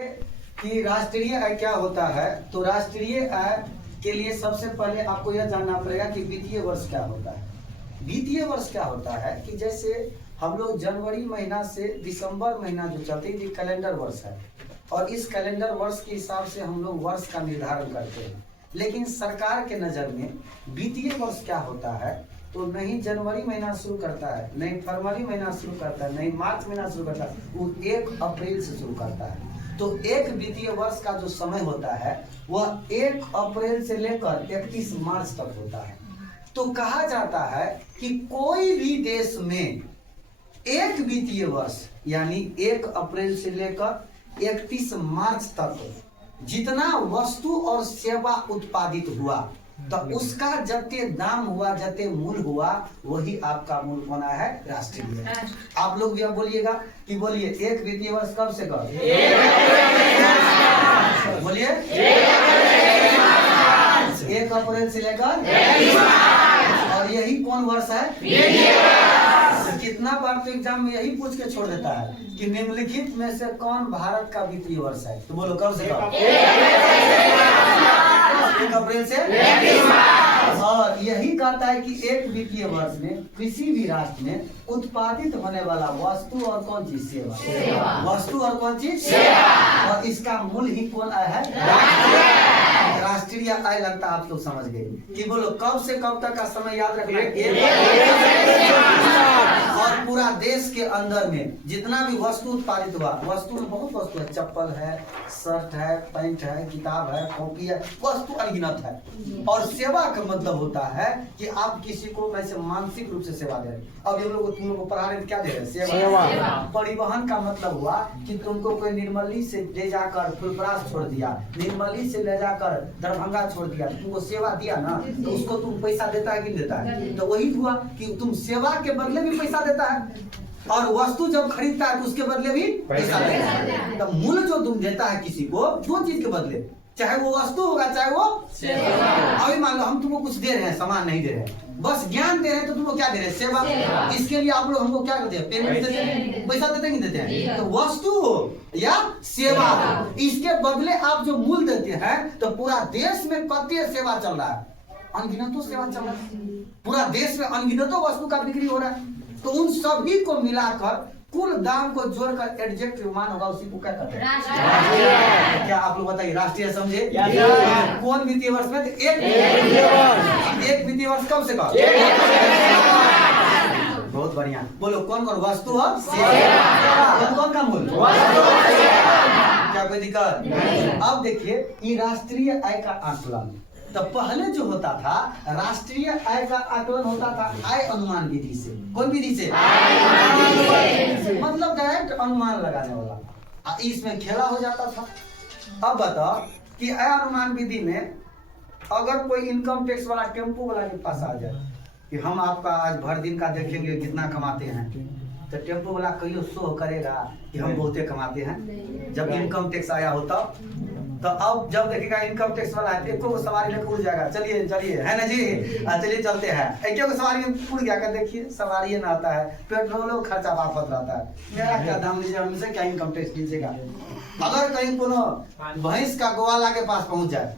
कि राष्ट्रीय आय क्या होता है। तो राष्ट्रीय आय के लिए सबसे पहले आपको यह जानना पड़ेगा कि वित्तीय वर्ष क्या होता है। वित्तीय वर्ष क्या होता है कि जैसे हम लोग जनवरी महीना से दिसंबर महीना जो चलते हैं ये कैलेंडर वर्ष है और इस कैलेंडर वर्ष के हिसाब से हम लोग वर्ष का निर्धारण करते हैं। लेकिन सरकार के नज़र में वित्तीय वर्ष क्या होता है तो नहीं जनवरी महीना शुरू करता है, नहीं फरवरी महीना शुरू करता है, नहीं मार्च महीना शुरू करता है, वो 1 अप्रैल से शुरू करता है। तो एक वित्तीय वर्ष का जो समय होता है वह 1 अप्रैल से लेकर 31 मार्च तक होता है। तो कहा जाता है कि कोई भी देश में एक वित्तीय वर्ष यानी 1 अप्रैल से लेकर 31 मार्च तक जितना वस्तु और सेवा उत्पादित हुआ तो उसका जते दाम हुआ, जते मूल्य हुआ, वही आपका मूल्य होना है राष्ट्रीय। आप लोग भी अब बोलिएगा कि बोलिए एक वित्तीय वर्ष कब से कब? बोलिए 1 अप्रैल से लेकर, और यही कौन वर्ष है? कितना बार तो एग्जाम में यही पूछ के छोड़ देता है कि निम्नलिखित में से कौन भारत का वित्तीय वर्ष है। तो बोलो कब से कब? 1 अप्रैल से। और यही कहता है कि एक वित्तीय वर्ष में किसी भी राष्ट्र में उत्पादित होने वाला वस्तु और कौन चीज? सेवा। वस्तु और कौन चीज? सेवा। और इसका मूल्य ही कौन आय है? राष्ट्रीय आय। लगता आप लोग समझ गए कि बोलो कब से कब तक का समय याद रखना है। और पूरा देश के अंदर में जितना भी वस्तु उत्पादित हुआ, वस्तु में बहुत वस्तु है, चप्पल है, शर्ट है, पैंट है, किताब है, कॉपी है, वस्तु अनगिनत है। और सेवा का मतलब होता है कि आप किसी को वैसे मानसिक रूप से सेवा दे रहे। अब ये लोग तुम लोग को पढ़ा रहे क्या दे रहे? सेवा। परिवहन का मतलब हुआ कि तुमको कोई निर्मली से ले जाकर फुलपरास छोड़ दिया, निर्मली से ले जाकर दरभंगा छोड़ दिया, तुमको सेवा दिया ना, तो उसको तुम पैसा देता है कि नहीं देता है? तो वही हुआ कि तुम सेवा के बदले भी पैसा देता है और वस्तु जब खरीदता है तो उसके बदले भी पैसा देता है। तो मूल्य जो तुम देता है किसी को दो चीज के बदले, चाहे वो वस्तु होगा चाहे वो सेवा। अभी मान लो हम तुमको कुछ दे रहे हैं, सामान नहीं दे रहे हैं, बस ज्ञान दे रहे हैं, तो तुमको क्या दे रहे हैं? सेवा। इसके लिए आप लोग हमको क्या करते हैं? पेमेंट देते हैं, पैसा देते नहीं देते हैं? तो वस्तु हो या सेवा हो, इसके बदले आप जो मूल्य देते हैं, तो पूरा देश में कत्ते सेवा चल रहा है, अनगिनतों सेवा चल रहा है, पूरा देश में अनगिनतों वस्तु का बिक्री हो रहा है। तो उन सभी को मिलाकर कुल दाम को जोड़कर एडजेक्ट मान होगा, उसी को क्या कहते हैं? क्या आप लोग बताइए? राष्ट्रीय समझे? कौन वित्तीय वर्ष में? एक वित्तीय वर्ष कब से कब? बहुत बढ़िया। बोलो कौन कौन? वस्तु और सेवा। कौन का मूल्य? क्या कोई दिक्कत? अब देखिए ये राष्ट्रीय आय का आकलन। तो पहले जो होता था राष्ट्रीय आय का आकलन होता था आय अनुमान विधि से। कौन विधि से? मतलब डायरेक्ट अनुमान लगाने वाला, इसमें खेला हो जाता था। अब बताओ कि आय अनुमान विधि में अगर कोई इनकम टैक्स वाला टेम्पो वाला के पास आ जाए कि हम आपका आज भर दिन का देखेंगे कितना कमाते हैं, तो टेम्पो वाला कहियो शो करेगा कि हम बहुते कमाते हैं। जब इनकम टैक्स आया होता तो अब जब देखेगा इनकम टैक्स वाला है तो सवारी लेकर उड़ जाएगा, चलिए चलिए, है ना जी, चलिए चलते हैं। एक सवारी उड़ गया कर देखिए सवारी ना आता है, पेट्रोल खर्चा वापस रहता है, मेरा क्या दाम लीजिएगा, हमसे क्या इनकम टैक्स लीजिएगा। अगर कहीं कोनो भैंस का गोवाला के पास पहुंच जाए,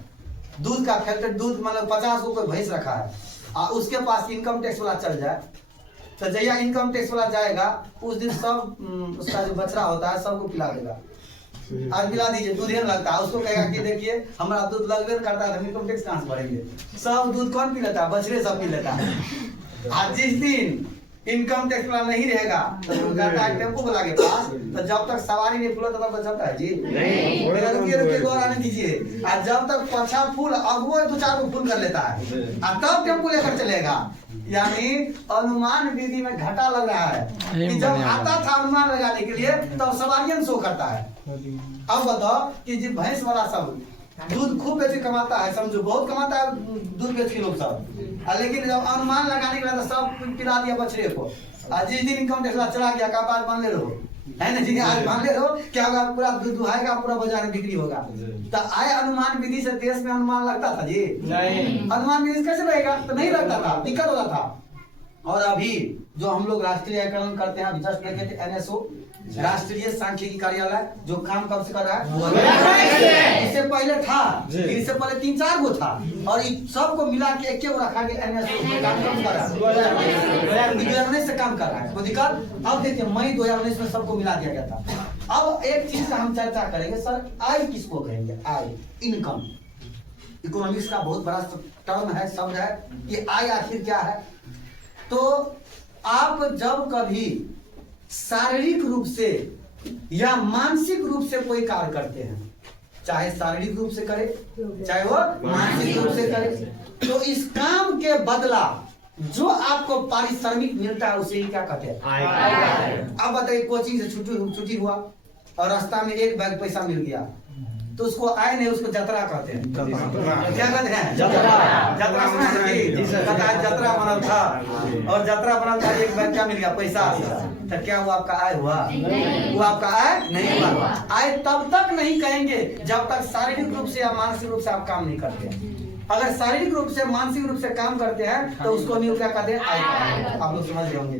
दूध का फैक्ट्री, दूध मतलब 50 को कोई भैंस रखा है और उसके पास इनकम टैक्स वाला चल जाए, तो जैया इनकम टैक्स वाला जाएगा उस दिन सब उसका जो बछड़ा होता है सबको पिला देगा। आज पिला दीजिए, दूध ही लगता है, उसको कहेगा कि देखिए हमारा दूध लगभग करता है, इनकम टैक्स कहाँ से भरेंगे? सब दूध कौन पी लेता है? बछड़े सब पी लेता है। आज जिस दिन इनकम टैक्स वाला नहीं रहेगा तो कहता है टेम्पो वाला के पास, तो जब तक सवारी नहीं फूला तब तक चलता है जी नहीं। रुकिए गौर आने दीजिए। और जब तक 50 फूल अगुआ 2-4 फूल कर लेता है और तब टेम्पो लेकर चलेगा। यानी अनुमान विधि में घाटा लग रहा है कि जब आता था अनुमान लगाने के लिए तब सवारियन शो करता है। अब बताओ कि जी भैंस वाला सब दूध खूब बेच कमाता है, समझो बहुत कमाता है दूध बेच के लोग सब, लेकिन जब अनुमान लगाने के बाद सब पिला दिया बछड़े को। आज जिस दिन इनकम टैक्स चला गया कपार मान ले रहो, है ना जी, आज मान ले रहो क्या होगा? पूरा दूध दुहाएगा, पूरा बाजार में बिक्री होगा। तो आय अनुमान विधि से देश में अनुमान लगता था जी? नहीं। अनुमान विधि कैसे रहेगा? तो नहीं लगता था, दिक्कत होता था। और अभी जो हम लोग राष्ट्रीय आयकलन करते हैं, अभी जस्ट देखे थे NSO राष्ट्रीय सांख्यिकी कार्यालय जो काम कब से कर रहा है? इससे पहले था, इससे पहले 3-4 गो था और सबको मिला के एक रखा गया। काम कब कर रहा है? 2019 से काम कर रहा है। कोई दिक्कत? अब देखिए मई 2019 में सबको मिला दिया गया था। अब एक चीज का हम चर्चा करेंगे सर, आय किसको कहेंगे? आय, इनकम। इकोनॉमिक्स का बहुत बड़ा टर्म है, शब्द है कि आय आखिर क्या है। तो आप जब कभी शारीरिक रूप से या मानसिक रूप से कोई कार्य करते हैं, चाहे शारीरिक रूप से करे चाहे वो मानसिक रूप से करे, तो इस काम के बदला जो आपको पारिश्रमिक मिलता है उसे ही क्या कहते हैं? अब बताइए, कोचिंग से छुट्टी हुआ और रास्ता में एक बैग पैसा मिल गया तो उसको आय नहीं, उसको जतरा कहते हैं। क्या कहते हैं? जतरा सुना है? जतरा बनल था और जतरा बनल था, एक बैग क्या मिल गया? पैसा। तो क्या हुआ? आपका आय हुआ? वो आपका आय नहीं हुआ। आय तब तक नहीं कहेंगे जब तक शारीरिक रूप से या मानसिक रूप से आप काम नहीं करते। अगर शारीरिक रूप से मानसिक रूप से काम करते हैं तो उसको नहीं क्या कहते हैं? आय। आप लोग समझ रहे होंगे।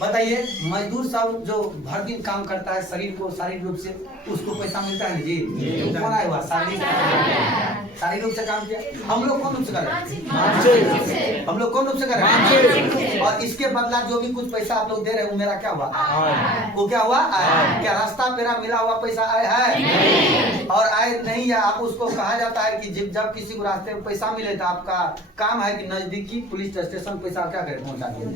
बताइए, मजदूर सब जो भर दिन काम करता है शरीर को शारीरिक रूप से, उसको पैसा मिलता है जी? कौन आया हुआ? शारीरिक रूप से काम किया। हम लोग कौन रूप से कर रहे हैं? हम लोग कौन रूप से कर रहे हैं? और इसके बदला जो भी कुछ पैसा आप लोग दे रहे हैं वो मेरा क्या हुआ? वो क्या हुआ? आय। क्या रास्ता मेरा मिला हुआ पैसा आय है? और आय नहीं है। आप उसको कहा जाता है कि जब किसी को रास्ते में पैसा मिले तो आपका काम है कि नजदीकी पुलिस स्टेशन पैसा क्या करे? पहुंचा दिया।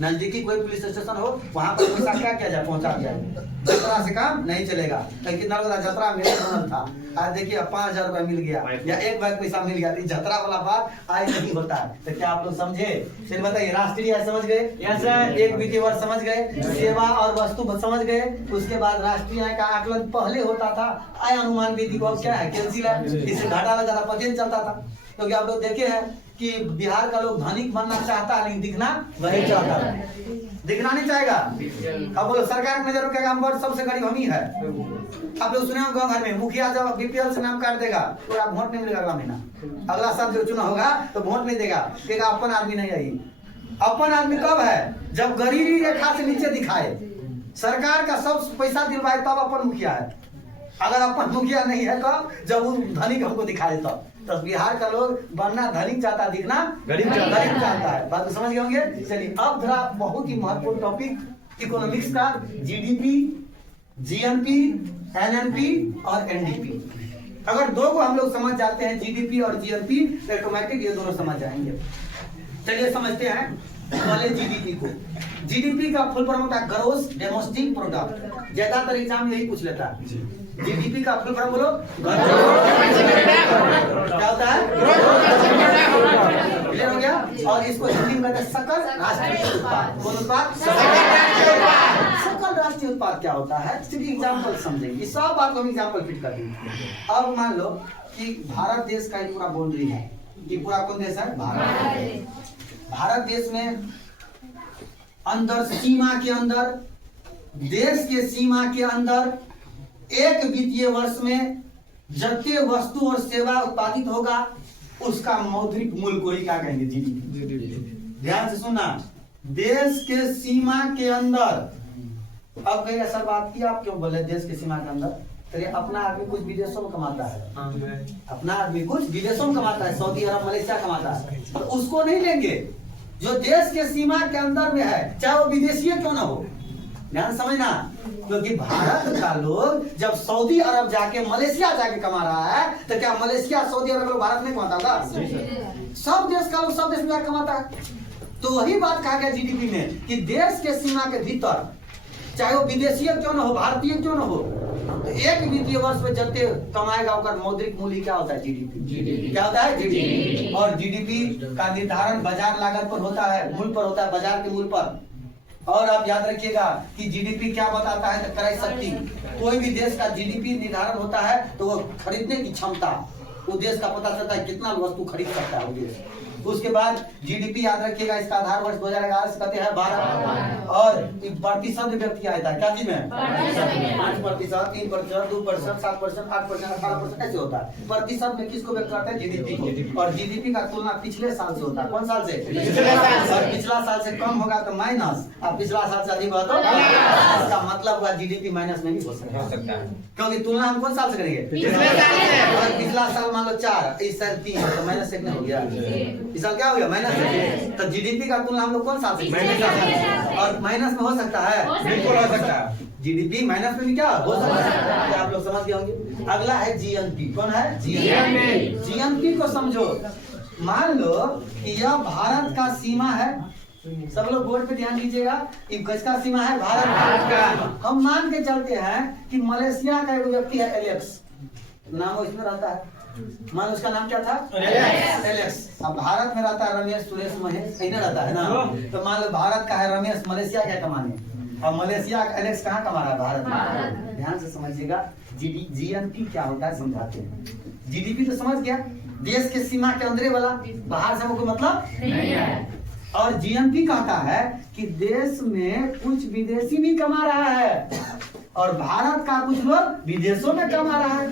नजदीकी कोई पुलिस स्टेशन हो वहां पर पैसा क्या किया जाए? पहुंचा दिया जाए। जतरा से काम नहीं चलेगा। कितना जतरा मेरे बनल था, आज देखिए 5000 रुपया मिल गया या एक बैग पैसा मिल गया, जतरा वाला बात आय नहीं होता है। तो क्या आप लोग समझे? चलिए बताइए, राष्ट्रीय आय समझ गए? एक वित्तीय वर्ष समझ गए? सेवा और वस्तु समझ गए? उसके बाद राष्ट्रीय आय का आकलन पहले होता था, आय अनुमान विधि को अब क्या है? कैंसिल है। इससे घाटा ना ज्यादा पता चलता था। तो क्या आप लोग देखे हैं कि बिहार का लोग धनिक बनना चाहता है लेकिन दिखना नहीं चाहता है। दिखना नहीं चाहेगा। अब बोलो सरकार में नजर रखेगा, हम सबसे गरीब हम ही है। आप लोग सुने गाँव घर में मुखिया जब बीपीएल से नाम काट देगा तो आप वोट नहीं मिलेगा अगला महीना। अगला साल जो चुनाव होगा तो वोट नहीं देगा, कहेगा अपन आदमी नहीं आई। अपन आदमी कब है? जब गरीबी रेखा से नीचे दिखाए, सरकार का सब पैसा दिलवाए, तब अपन मुखिया है। अगर अपन मुखिया नहीं है कब? जब वो धनिक हमको दिखाए तब। तो बिहार का लोग बनना धनिक चाहता, दिखना गरीब चाहता है। बात को समझ गए होंगे? चलिए अब जरा बहुत ही महत्वपूर्ण टॉपिक इकोनॉमिक्स का, जीडीपी, जीएनपी, एनएनपी और एनडीपी। अगर दो को हम लोग समझ जाते हैं, जीडीपी और जीएनपी, तो ऑटोमेटिक ये दोनों समझ जाएंगे। चलिए समझते हैं पहले जीडीपी को। जीडीपी का फुल फॉर्म होता है ग्रॉस डोमेस्टिक प्रोडक्ट। ज्यादातर एग्जाम यही पूछ लेता है। जीडीपी का फुल फॉर्म बोलो। क्या होता है? क्लियर हो गया? और इसको हिंदी में कहते हैं सकल राष्ट्रीय उत्पाद। कौन उत्पाद? सकल राष्ट्रीय उत्पाद क्या होता है? सिर्फ एग्जाम्पल समझेंगे, सब बात को हम एग्जाम्पल फिट कर देंगे। अब मान लो कि भारत देश का पूरा बाउंड्री है। ये पूरा कौन देश है? भारत। भारत देश में अंदर सीमा के अंदर, देश के सीमा के अंदर एक वित्तीय वर्ष में जबकि वस्तु और सेवा उत्पादित होगा उसका मौद्रिक मूल्य को ही क्या कहेंगे? जीडीपी। ध्यान से सुनना, देश के सीमा के अंदर। अब कहेगा सर बात की आप क्यों बोले देश के सीमा के अंदर? तो अपना आदमी कुछ विदेशों में कमाता है, अपना आदमी कुछ विदेशों में कमाता है, सऊदी अरब मलेशिया कमाता है, तो उसको नहीं लेंगे जो देश के सीमा के अंदर में है, चाहे वो विदेशी क्यों ना हो। ध्यान समझना, क्योंकि भारत का लोग जब सऊदी अरब जाके मलेशिया जाके कमा रहा है तो क्या मलेशिया सऊदी अरब लोग भारत में कमाता होगा? सब देश का लोग सब देश में कमाता है। तो वही बात कहा गया जीडीपी में कि देश के सीमा के भीतर चाहे वो विदेशी क्यों ना हो, भारतीय क्यों ना हो, तो एक वित्तीय वर्ष में चलते कमाएगा उसका मौद्रिक मूल्य क्या होता है? जीडीपी। क्या होता है? जीडीपी। और जीडीपी का निर्धारण बाजार लागत पर होता है, मूल्य पर होता है, बाजार के मूल्य पर। और आप याद रखिएगा कि जीडीपी क्या बताता है? तो क्रय शक्ति। कोई भी देश का जीडीपी निर्धारण होता है तो वो खरीदने की क्षमता, उस देश का पता चलता है कितना वस्तु खरीद सकता है वो देश। उसके बाद जीडीपी याद रखिएगा, इसका आधार वर्ष 2011 से कहते हैं 12 और प्रतिशत व्यक्ति आया था क्या चीज में 5%, 3%, 2%, 7%, 8%, 18% ऐसे होता है। प्रतिशत में किसको व्यक्त करते हैं? जीडीपी को। और जीडीपी का तुलना पिछले साल से होता है। कौन साल से? और पिछला साल से कम होगा तो माइनस, और पिछला साल से अधिक होगा तो इसका मतलब हुआ जीडीपी माइनस में भी हो सकता है, क्योंकि तुलना हम कौन साल से करेंगे? पिछला साल मान लो 4, इस साल 3 तो माइनस 1 हो गया, इस साल क्या हो गया? माइनस। तो जीडीपी का तुलना हम लोग कौन साल से? और माइनस में हो सकता है, बिल्कुल हो सकता है। जीडीपी माइनस में भी क्या हो सकता है, क्या आप लोग समझ गए होंगे। अगला है जीएनपी। कौन है? जीएनपी। जीएनपी को समझो, मान लो कि यह भारत का सीमा है, सब लोग बोर्ड पे ध्यान दीजिएगा, किसका सीमा है? भारत का। हम मान के चलते हैं कि मलेशिया का एक व्यक्ति है एलेक्स, नाम उसमें रहता है, मान उसका नाम क्या था? एलेक्स। अब भारत में रहता है रमेश, सुरेश, महेश, सही ना रहता है ना। तो मान लो भारत का है रमेश, मलेशिया क्या कमाने, और मलेशिया का एलेक्स कहाँ कमा रहा है? भारत में। ध्यान से समझिएगा, जीएनपी क्या होता है समझाते हैं। जीडीपी तो समझ गया, देश के सीमा के अंदर वाला, बाहर से कोई मतलब नहीं है। और जीएनपी कहता है कि देश में कुछ विदेशी भी कमा रहा है और भारत का कुछ लोग विदेशों में कमा रहा है।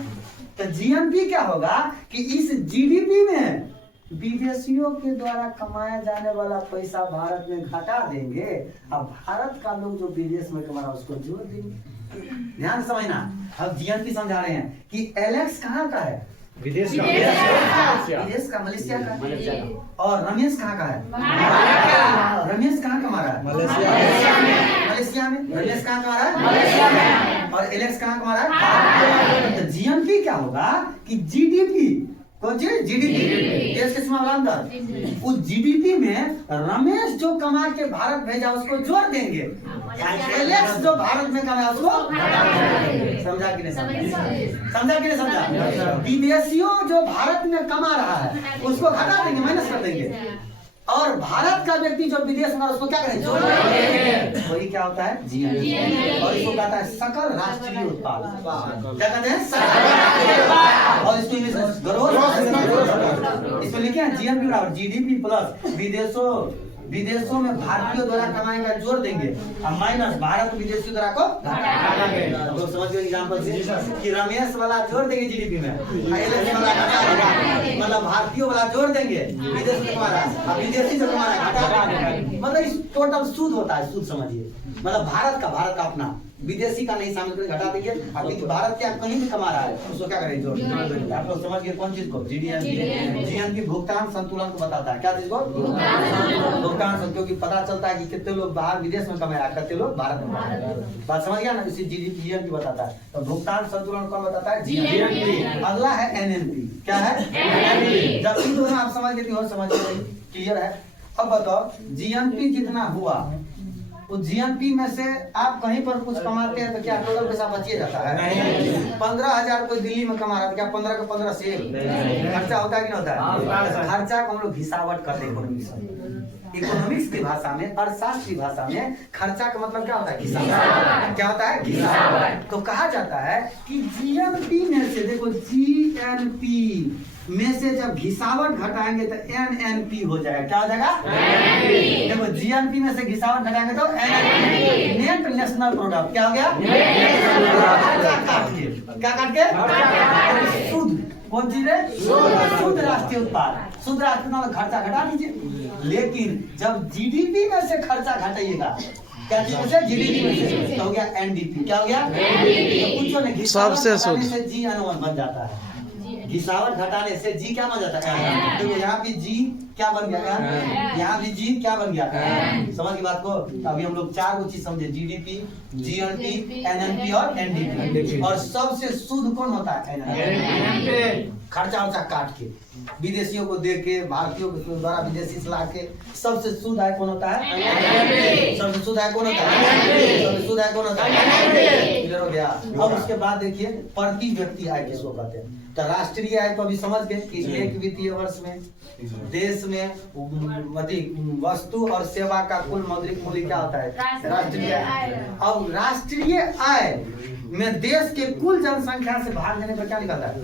तो जीएनपी क्या होगा कि इस जीडीपी में विदेशियों के द्वारा कमाया जाने वाला पैसा भारत में घटा देंगे, अब भारत का लोग जो विदेश में कमा रहा है उसको जोड़ देंगे। ध्यान समझना, अब जीएनपी समझा रहे हैं कि एलेक्स कहाँ का है? विदेश का, विदेश का, मलेशिया का। और रमेश कहाँ का है? रमेश कहाँ कमा रहा है? मलेशिया में। रमेश कहाँ कमा रहा है? मलेशिया में। और एलेक्स कहाँ कमा रहा है? तो जीएनपी क्या होगा कि जीडीपी, कौन सी? जीडीपी, देश के सीमा वाला अंदर, उस जीडीपी में रमेश जो कमा के भारत भेजा उसको जोड़ देंगे, एलेक्स जो भारत में कमाया उसको समझा कि नहीं समझा? समझा कि नहीं समझा? विदेशियों जो भारत में कमा रहा है उसको घटा देंगे, माइनस कर देंगे, और भारत का व्यक्ति जो विदेश में उसको क्या करेंगे? जोड़ देंगे। वही क्या होता है? जीएनपी। और इसको कहता है सकल राष्ट्रीय उत्पाद। क्या कहते हैं? सकल राष्ट्रीय उत्पाद। और इसको इंग्लिश में ग्रोथ, इसमें लिखे हैं जीएनपी बराबर जीडीपी प्लस विदेशों में भारतीयों द्वारा कमाई का जोड़ देंगे, और माइनस भारत विदेशियों द्वारा को घटा देंगे। लोग समझ गए एग्जांपल से कि रमेश वाला जोड़ देंगे जीडीपी में, एलेक्स वाला घटा देंगे, मतलब भारतीयों वाला जोड़ देंगे, विदेश में कमा रहा है और विदेशी जो कमा रहा है घटा देंगे। मतलब इस टोटल सूद होता है, सूद समझिए, मतलब भारत का अपना, विदेशी का नहीं शामिल करके घटा देंगे। अभी भारत क्या कहीं भी कमा रहा है उसको क्या करेंगे? जोड़ देंगे। आप लोग समझ गए कौन चीज को? जीएनपी भुगतान संतुलन को बताता है। क्या चीज को? भुगतान, क्योंकि पता चलता है कि कितने लोग बाहर विदेश में कमा रहा है, कितने लोग भारत में कमा रहे हैं। बात समझ गया ना? इसी जीएनपी बताता है। तो भुगतान संतुलन कौन बताता है? जीएनपी। अगला है एनएनपी। क्या है? एनएनपी। जब इन दोनों आप समझ गए और समझ गए, क्लियर है। अब बताओ जीएनपी जितना हुआ, उस जीएनपी में से आप कहीं पर कुछ कमाते हैं तो क्या टोटल पैसा बचिए जाता है? नहीं। 15,000 कोई दिल्ली में कमा रहा है, क्या 15 का 15 सेव खर्चा होता है कि नहीं होता है? खर्चा को हम लोग हिसाबत करते हैं इकोनॉमिक्स की भाषा में, अर्थशास्त्र की भाषा में खर्चा का मतलब क्या होता है? हिसाब। क्या होता है? हिसाब। तो कहा जाता है कि जीएनपी में से, देखो जीएनपी में से जब घिसावट घटाएंगे तो एनएनपी हो जाएगा। क्या हो जाएगा? देखो जीएनपी में से घिसावट घटाएंगे तो एनएनपी, नेट नेशनल प्रोडक्ट। क्या हो गया? खर्चा काट के, क्या काट के? शुद्ध, कौन चीज है? शुद्ध राष्ट्रीय उत्पाद। शुद्ध राष्ट्रीय उत्पाद खर्चा घटा दीजिए, लेकिन जब जीडीपी में से खर्चा घटाइएगा, क्या चीज में से? जीडीपी में से, तो हो गया एनडीपी। क्या हो गया? एनडीपी। सबसे शुद्ध से जीएन1 बन जाता है। घिसावट घटाने से जी क्या बन जाता है? तो यहाँ भी जी क्या बन गया? यहाँ भी जी क्या बन गया? समझ की बात को? अभी हम लोग 4 चीज समझे, जीडीपी, जीएनपी, एनएनपी और एनडीपी। और सबसे शुद्ध कौन होता है? एनएनपी। खर्चा वर्चा काट के, विदेशियों को दे के, भारतीयों के द्वारा विदेशी से ला के, सबसे शुद्ध आय कौन होता है? सबसे शुद्ध आय कौन होता है? सबसे शुद्ध आय कौन होता है? क्लियर हो गया? अब उसके बाद देखिए प्रति व्यक्ति आय किसको कहते हैं? तो राष्ट्रीय राष्ट्रीय आय तो अभी समझ गए कि एक वित्तीय वर्ष में देश में वस्तु और सेवा का कुल मौद्रिक मूल्य क्या होता है? राष्ट्रीय आय। अब राष्ट्रीय आय में देश के कुल जनसंख्या से भाग देने पर क्या निकलता है?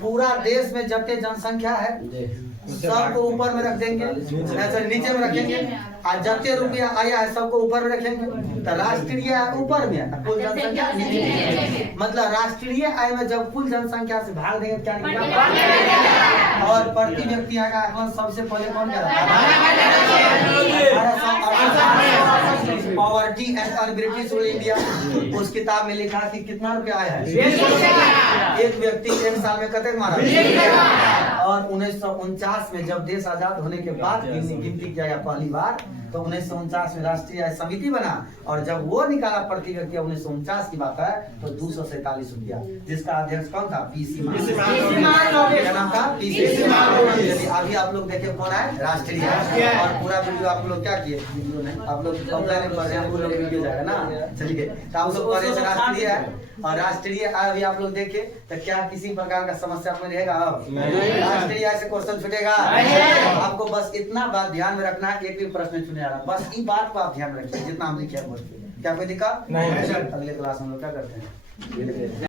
पूरा देश में जितने जनसंख्या है सबको ऊपर में रख देंगे, नीचे में रखेंगे, और जितने रुपया आया है सबको ऊपर में रखेंगे, तो राष्ट्रीय आय ऊपर में, कुल जनसंख्या नीचे में। मतलब राष्ट्रीय आय में जब कुल जनसंख्या से भाग देंगे क्या निकलेगा? और प्रति व्यक्ति आय का आकलन सबसे पहले कौन करा? Poverty and un-British rule India, उस किताब में लिखा कि कितना रुपया आया है एक व्यक्ति एक साल में कतक मारा। और 1949 में जब देश आजाद होने के बाद गिनती किया गया पहली बार, तो 1949 में राष्ट्रीय आय समिति बना, और जब वो निकाला प्रति व्यक्ति 1949 की बात है तो 247 रुपया, जिसका अध्यक्ष कौन था? पीसी मान। क्या नाम था? पीसी मान। अभी आप लोग देखे कौन है? राष्ट्रीय आय। और पूरा वीडियो आप लोग क्या किए? वीडियो नहीं, आप लोग ऑनलाइन पढ़ रहे हैं, वो लोग वीडियो जाएगा ना। चलिए, तो आप लोग पढ़े राष्ट्रीय आय और राष्ट्रीय आय अभी आप लोग देखे तो क्या किसी प्रकार का समस्या में रहेगा? अब राष्ट्रीय आय से क्वेश्चन छूटेगा? आपको बस इतना बात ध्यान में रखना है, एक भी प्रश्न छूने आ रहा, बस इस बात को आप ध्यान रखिए जितना हम लिखे हैं। क्या कोई दिक्कत नहीं? अगले क्लास में हम लोग क्या करते हैं?